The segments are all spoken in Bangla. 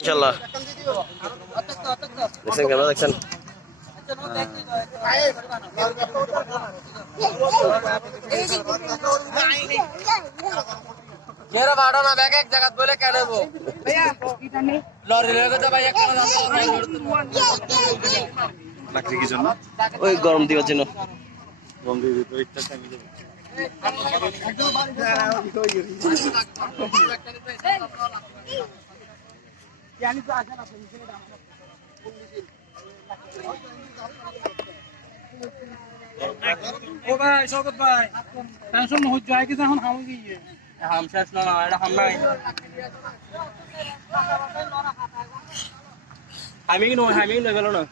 ইনশাআল্লাহ দেখছেন ক্যামেরা দেখছেন मेरा भाड़ा ना बैग एक जगह बोले क्या ले वो भैया लॉरी लेके तो भाई एक লাকড়ি কি জন্য ওই গরম দিবার জন্য গরম দিয়ে দিতে একটা টাইম দেব यानी तो आजा ना ओ भाई शौकत भाई टेंशन हो जाए कि हम खाओगे ये हम शेष ना এটা हम নাই আমি কি নয় গেল না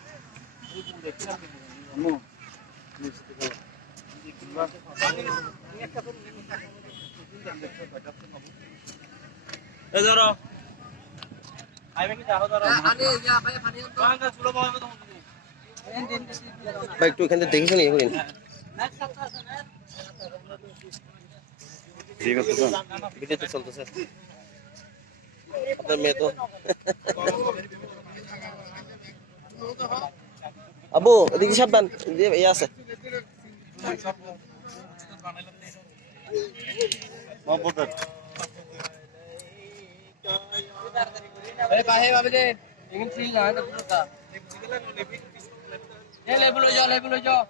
এ ধরো আমি কি যাও ধরো পানি যা ভাই পানি তো আঙ্গা চুলো বাবা তো ভাই একটু এখান থেকে দেখে শুনি করেন ঠিক আছে তো ভিডিও তো চলতেছে আপনার মেয়ে তো আবু এদিকে সাবধান এই আছে মহব্বত अरे बाहे बाबे दे लेकिन ठीक है तो पूरा ये ले बोलो जाओ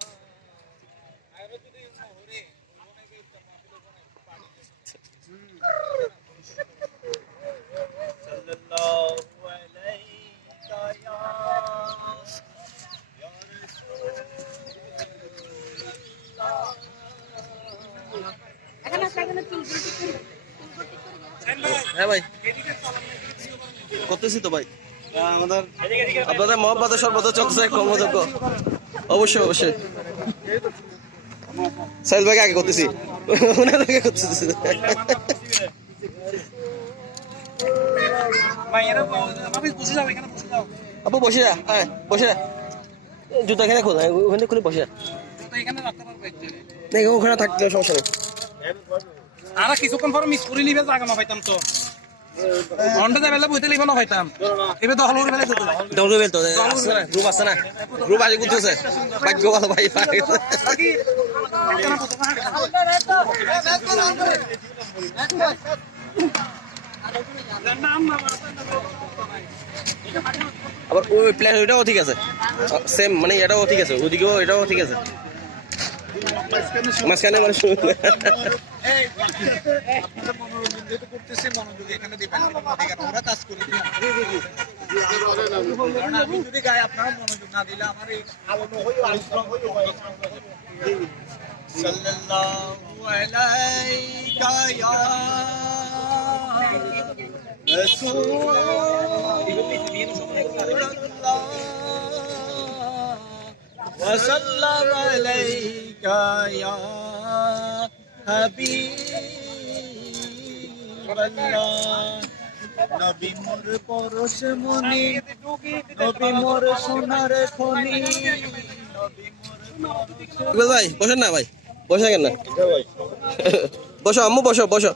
হ্যাঁ ভাই করতেছি তো ভাই আমাদের আপনাদের মহব্বতের সর্বত চলতেছে কর্মযোগ্য অবশ্যই সাইল ভাইকে আগে করতেছি ওনার আগে করতেছি भाई ये वापस বসে যাও এখানে বসে যাও আপু বসে যা হ্যাঁ বসে যা জুতা এখানে খোল ওখানে খুলে বসে যা তো এখানে রাখতে পারবে একচুয়ালি দেখ ওখানে থাকলে সমস্যা নেই আর কিছুক্ষণ পরে মিস করে লিবে জায়গা না পাইতাম তো ঘন্টা দেবেলা বইতে লিবে না পাইতাম এবে তো হলো বেলা যেত দৌড়ে বেল তো গ্রুপ আছে না গ্রুপ আগে করতেছে ভাগ্য ভালো ভাই আবার ওই প্ল্যান ওইটাও ঠিক আছে সেম মানে এটাও ঠিক আছে ওইদিকেও এটাও ঠিক আছে মাঝখানে মানে যদি গায়ে আপনারা মনোযোগ না দিলে আমার এই সাল্লাল্লাহু আলাইকা ইয়া রাসূলুল্লাহ ওয়া সাল্লাম আলাইকা ইয়া হাবিবাল্লাহ নবী মোর পরশ মনি নবী মোর সোনার খনি নবী ভাই বসেন না ভাই বসে কেন না বসো আম্মু বসো বসো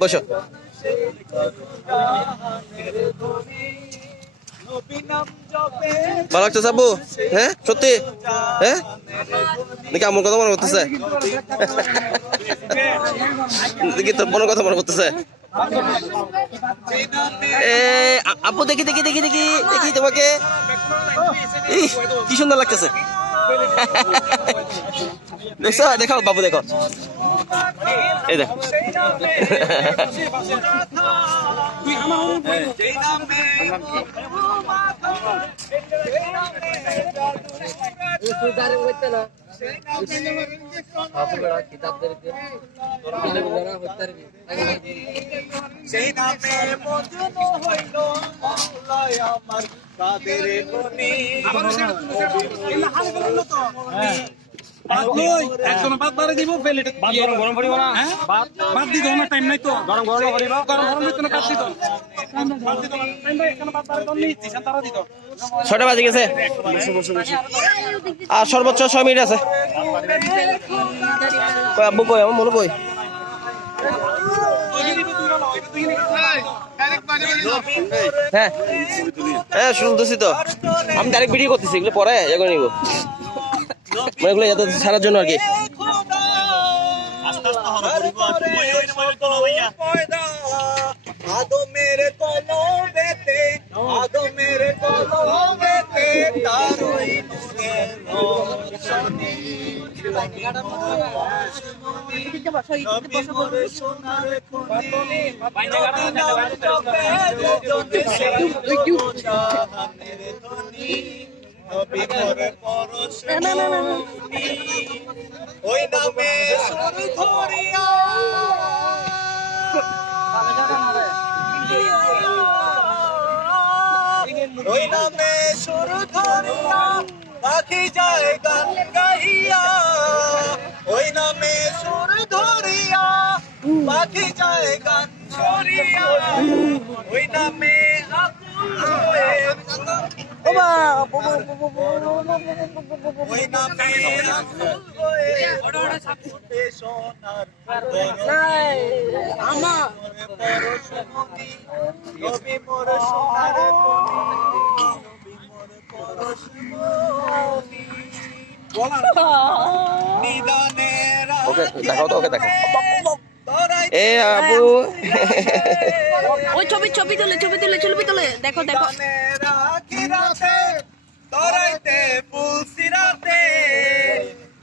বসো ভালো লাগতেছে আব্বু হ্যাঁ সত্যি হ্যাঁ নাকি আমার কথা মনে করতেছে দেখি তোর মনের কথা মনে করতেছে আপু দেখি দেখি দেখি দেখি দেখি তোমাকে কি সুন্দর লাগতেছে দেখছো দেখাও বাবু দেখো এই দেখো সেই নামে মজনু হইল মাওলায় আমার কাদের গনি বাদ বাড়ে দিব ফেলে গরম পড়িব না বাদ দিতে আমার টাইম নাই তো গরম করিব গরম দিতে না বাদ দিত এখানে বাদ বাড়ে দন নিচ্ছি তারা দিত 6টা বাজে গেছে আর সর্বোচ্চ 6 মিনিট আছে কই আব্বু কই আমার মনে কই হ্যাঁ হ্যাঁ শুনতেছি তো, আমি ডাইরেক্ট ভিডিও করতেছি, এগুলো পরে এ করে নিব, মানে এগুলো যাতে ছাড়ার জন্য আর কি। আগো মেরে কলবেতে, আগো মেরে কলবেতে তারই নূরের রোশনী। নবী মোরে সোনার খনি, নবী নাম জপে যোজনে সেই জাহানের ধনী। নবী মোরে পরশমণি, ওই নামে সুর ধরিয়া ওই নামে সুর ধরিয়া পাখি যায় গান গাইয়া, ওই নামে সুর ধরিয়া পাখি যায় গান ছড়িয়া, ওই নামে আকুল হয়ে ওই নামে আকুল হয়ে ফুটে সোনার আমার পরশমণি। নবী মোর সোনার খনি, নবী মোর পরশমণি। নিদানের ওকে দেখাও তো, ওকে দেখাও। তোরাই এ আবু ওই ছবি তুলে দেখো দেখো। নিদানের আখিরাতে তোরাইতে ফুল সিরাতে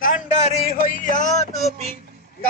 কান্ডারি হইয়া নবী